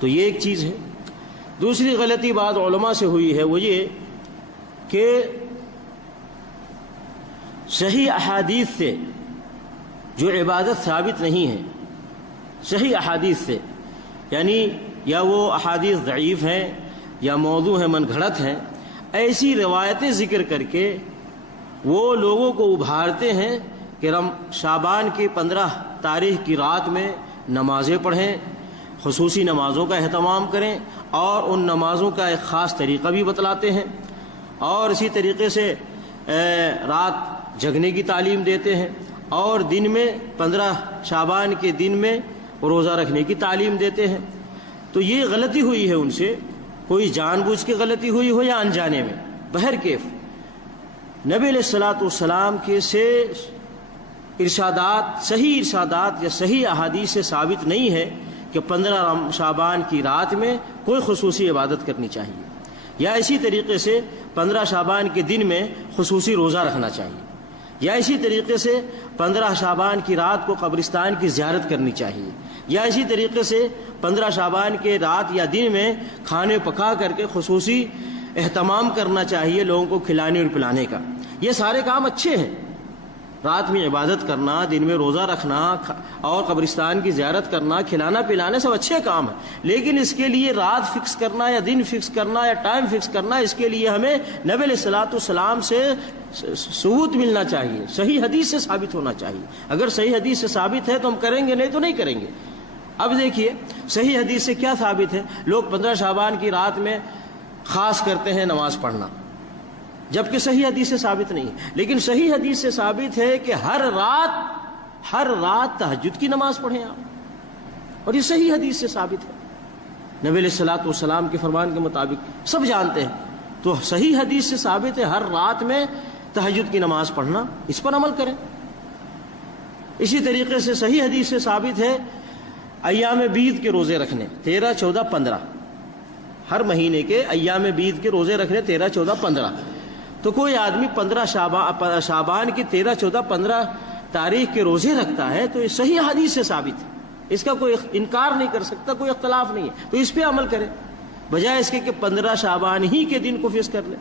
تو یہ ایک چیز ہے۔ دوسری غلطی بعض علماء سے ہوئی ہے وہ یہ کہ صحیح احادیث سے جو عبادت ثابت نہیں ہے، صحیح احادیث سے، یعنی یا وہ احادیث ضعیف ہیں یا موضوع ہیں، من گھڑت ہیں، ایسی روایتیں ذکر کر کے وہ لوگوں کو ابھارتے ہیں کہ شعبان کی 15 تاریخ کی رات میں نمازیں پڑھیں، خصوصی نمازوں کا اہتمام کریں، اور ان نمازوں کا ایک خاص طریقہ بھی بتلاتے ہیں، اور اسی طریقے سے رات جگنے کی تعلیم دیتے ہیں، اور دن میں 15 شعبان کے دن میں روزہ رکھنے کی تعلیم دیتے ہیں۔ تو یہ غلطی ہوئی ہے ان سے، کوئی جان بوجھ کے غلطی ہوئی ہو یا انجانے میں، بہرکیف نبی علیہ الصلوۃ والسلام کے سے ارشادات، صحیح ارشادات یا صحیح احادیث سے ثابت نہیں ہے کہ 15 شعبان کی رات میں کوئی خصوصی عبادت کرنی چاہیے، یا اسی طریقے سے 15 شعبان کے دن میں خصوصی روزہ رکھنا چاہیے، یا اسی طریقے سے 15 شعبان کی رات کو قبرستان کی زیارت کرنی چاہیے، یا اسی طریقے سے 15 شعبان کے رات یا دن میں کھانے پکا کر کے خصوصی اہتمام کرنا چاہیے لوگوں کو کھلانے اور پلانے کا۔ یہ سارے کام اچھے ہیں، رات میں عبادت کرنا، دن میں روزہ رکھنا اور قبرستان کی زیارت کرنا، کھلانا پلانا، سب اچھے کام ہیں، لیکن اس کے لیے رات فکس کرنا یا دن فکس کرنا یا ٹائم فکس کرنا، اس کے لیے ہمیں نبی علیہ الصلوۃ والسلام سے ثبوت ملنا چاہیے، صحیح حدیث سے ثابت ہونا چاہیے۔ اگر صحیح حدیث سے ثابت ہے تو ہم کریں گے، نہیں تو نہیں کریں گے۔ اب دیکھیے صحیح حدیث سے کیا ثابت ہے، لوگ 15 شعبان کی رات میں خاص کرتے ہیں نماز پڑھنا، جبکہ صحیح حدیث سے ثابت نہیں ہے، لیکن صحیح حدیث سے ثابت ہے کہ ہر رات تہجد کی نماز پڑھیں آپ، اور یہ صحیح حدیث سے ثابت ہے، نبی علیہ الصلوۃ والسلام کے فرمان کے مطابق سب جانتے ہیں۔ تو صحیح حدیث سے ثابت ہے ہر رات میں تہجد کی نماز پڑھنا، اس پر عمل کریں۔ اسی طریقے سے صحیح حدیث سے ثابت ہے ایام بیض کے روزے رکھنے، 13، 14، 15، ہر مہینے کے ایام بیض کے روزے رکھنے 13، 14، 15۔ تو کوئی آدمی 15 شعبان کی 13، 14، 15 تاریخ کے روزے رکھتا ہے تو یہ صحیح حدیث سے ثابت ہے، اس کا کوئی انکار نہیں کر سکتا، کوئی اختلاف نہیں ہے، تو اس پہ عمل کرے بجائے اس کے کہ 15 شعبان ہی کے دن کو فکس کر لے۔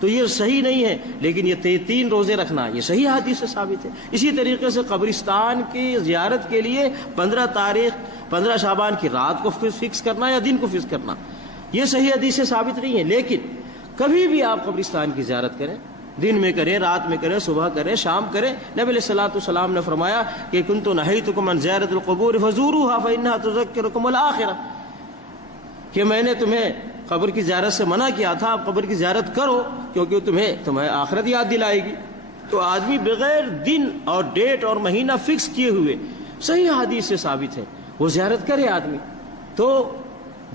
تو یہ صحیح نہیں ہے، لیکن یہ 3 روزے رکھنا یہ صحیح حدیث سے ثابت ہے۔ اسی طریقے سے قبرستان کی زیارت کے لیے 15 شعبان کی رات کو فکس کرنا یا دن کو فکس کرنا یہ صحیح حدیث سے ثابت نہیں ہے، لیکن کبھی بھی آپ قبرستان کی زیارت کریں، دن میں کریں، رات میں کریں، صبح کریں، شام کریں۔ نبی علیہ الصلوۃ والسلام نے فرمایا کہ کنت نہیتکم عن زیارت القبور فزوروها فانها تذکرکم الآخرہ، کہ میں نے تمہیں قبر کی زیارت سے منع کیا تھا، آپ قبر کی زیارت کرو کیونکہ تمہیں آخرت یاد دلائے گی۔ تو آدمی بغیر دن اور ڈیٹ اور مہینہ فکس کیے ہوئے صحیح حدیث سے ثابت ہے وہ زیارت کرے آدمی، تو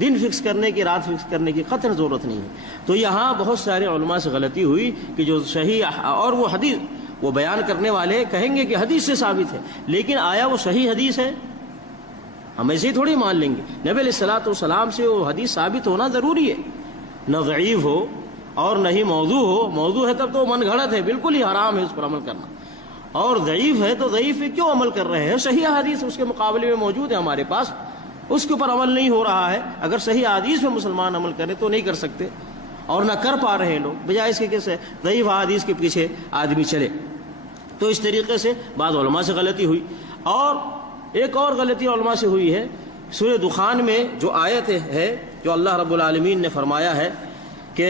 دن فکس کرنے کی، رات فکس کرنے کی قطعاً ضرورت نہیں ہے۔ تو یہاں بہت سارے علماء سے غلطی ہوئی کہ جو صحیح اور وہ حدیث وہ بیان کرنے والے کہیں گے کہ حدیث سے ثابت ہے، لیکن آیا وہ صحیح حدیث ہے؟ ہم ایسے ہی تھوڑی مان لیں گے۔ نبی علیہ الصلوۃ والسلام سے وہ حدیث ثابت ہونا ضروری ہے، نہ ضعیف ہو اور نہ ہی موضوع ہو۔ موضوع ہے تب تو من گھڑت ہے، بالکل ہی حرام ہے اس پر عمل کرنا، اور ضعیف ہے تو ضعیف پہ کیوں عمل کر رہے ہیں؟ صحیح حدیث اس کے مقابلے میں موجود ہے ہمارے پاس، اس کے اوپر عمل نہیں ہو رہا ہے۔ اگر صحیح حدیث پہ مسلمان عمل کرے تو نہیں کر سکتے، اور نہ کر پا رہے ہیں لوگ، بجائے اس کے سے ضعیف حدیث کے پیچھے آدمی چلے۔ تو اس طریقے سے بعض علماء سے غلطی ہوئی۔ اور ایک اور غلطی علماء سے ہوئی ہے، سورہ دخان میں جو آیت ہے جو اللہ رب العالمین نے فرمایا ہے کہ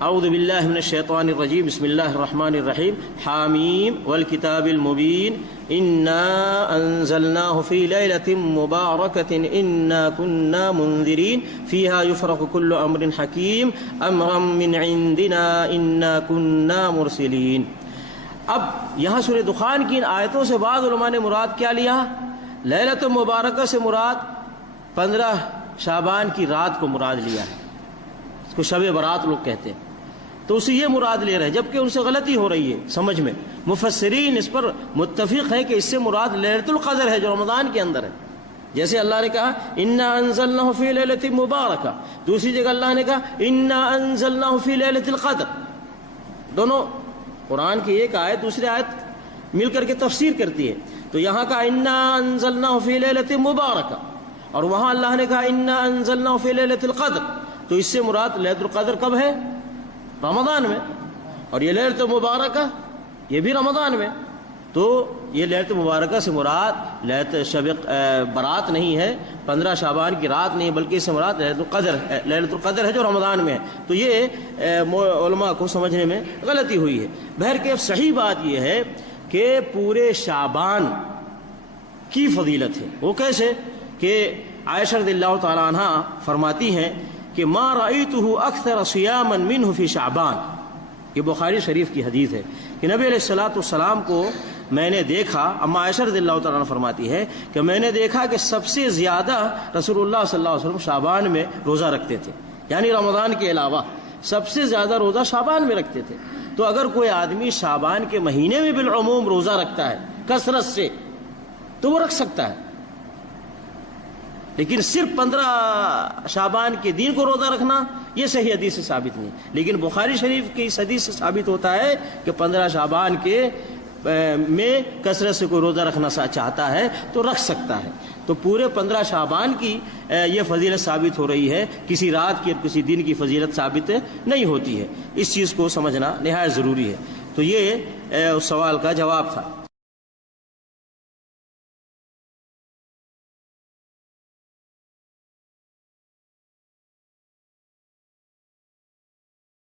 اعوذ باللہ من الشیطان الرجیم بسم اللہ الرحمن الرحیم حامیم والکتاب المبین انا انزلناہ فی لیلۃ مبارکۃ انا کنا منذرین فیہا یفرق کل امر حکیم امرا من عندنا انا کنا مرسلین۔ اب یہاں سورہ دخان کی ان آیتوں سے بعض علماء نے مراد کیا لیا؟ لیلۃ مبارکہ سے مراد 15 شعبان کی رات کو مراد لیا ہے، اس کو شب برات لوگ کہتے ہیں، تو اسے یہ مراد لے رہے ہیں، جبکہ ان سے غلطی ہو رہی ہے سمجھ میں۔ مفسرین اس پر متفق ہیں کہ اس سے مراد لیلۃ القدر ہے جو رمضان کے اندر ہے، جیسے اللہ نے کہا انا انزلناہ فی لیلۃ مبارکہ، دوسری جگہ اللہ نے کہا انا انزلناہ فی لیلۃ القدر۔ دونوں قرآن کی ایک آیت دوسری آیت مل کر کے تفسیر کرتی ہے۔ تو یہاں کا انا انزلناہ فی لیلۃ مبارکہ، اور وہاں اللہ نے کہا انا انزلناہ فی لیلۃ القدر، تو اس سے مراد لیلۃ القدر کب ہے؟ رمضان میں، اور یہ لیلۃ مبارکہ یہ بھی رمضان میں، تو یہ لیلۃ مبارکہ سے مراد لیلۃ شب برات نہیں ہے، 15 شعبان کی رات نہیں، بلکہ اس سے مراد لیلۃ القدر ہے، لیلۃ القدر ہے جو رمضان میں ہے۔ تو یہ علماء کو سمجھنے میں غلطی ہوئی ہے۔ بہرکیف صحیح بات یہ ہے کہ پورے شعبان کی فضیلت ہے۔ وہ کیسے کہ عائشہ رضی اللہ تعالی عنہ فرماتی ہیں کہ ما رأیتہ اکثر صیاما منہ فی شعبان، یہ بخاری شریف کی حدیث ہے کہ نبی علیہ الصلوۃ والسلام کو میں نے دیکھا، اما عائشہ رضی اللہ تعالیٰ عنہ فرماتی ہے کہ میں نے دیکھا کہ سب سے زیادہ رسول اللہ صلی اللہ علیہ وسلم شعبان میں روزہ رکھتے تھے، یعنی رمضان کے علاوہ سب سے زیادہ روزہ شعبان میں رکھتے تھے۔ تو اگر کوئی آدمی شعبان کے مہینے میں بالعموم روزہ رکھتا ہے کثرت سے تو وہ رکھ سکتا ہے، لیکن صرف 15 شعبان کے دن کو روزہ رکھنا یہ صحیح حدیث سے ثابت نہیں۔ لیکن بخاری شریف کی اس حدیث سے ثابت ہوتا ہے کہ 15 شعبان کے میں کثرت سے کوئی روزہ رکھنا چاہتا ہے تو رکھ سکتا ہے۔ تو پورے 15 شعبان کی یہ فضیلت ثابت ہو رہی ہے، کسی رات کی اور کسی دن کی فضیلت ثابت نہیں ہوتی ہے۔ اس چیز کو سمجھنا نہایت ضروری ہے۔ تو یہ اس سوال کا جواب تھا۔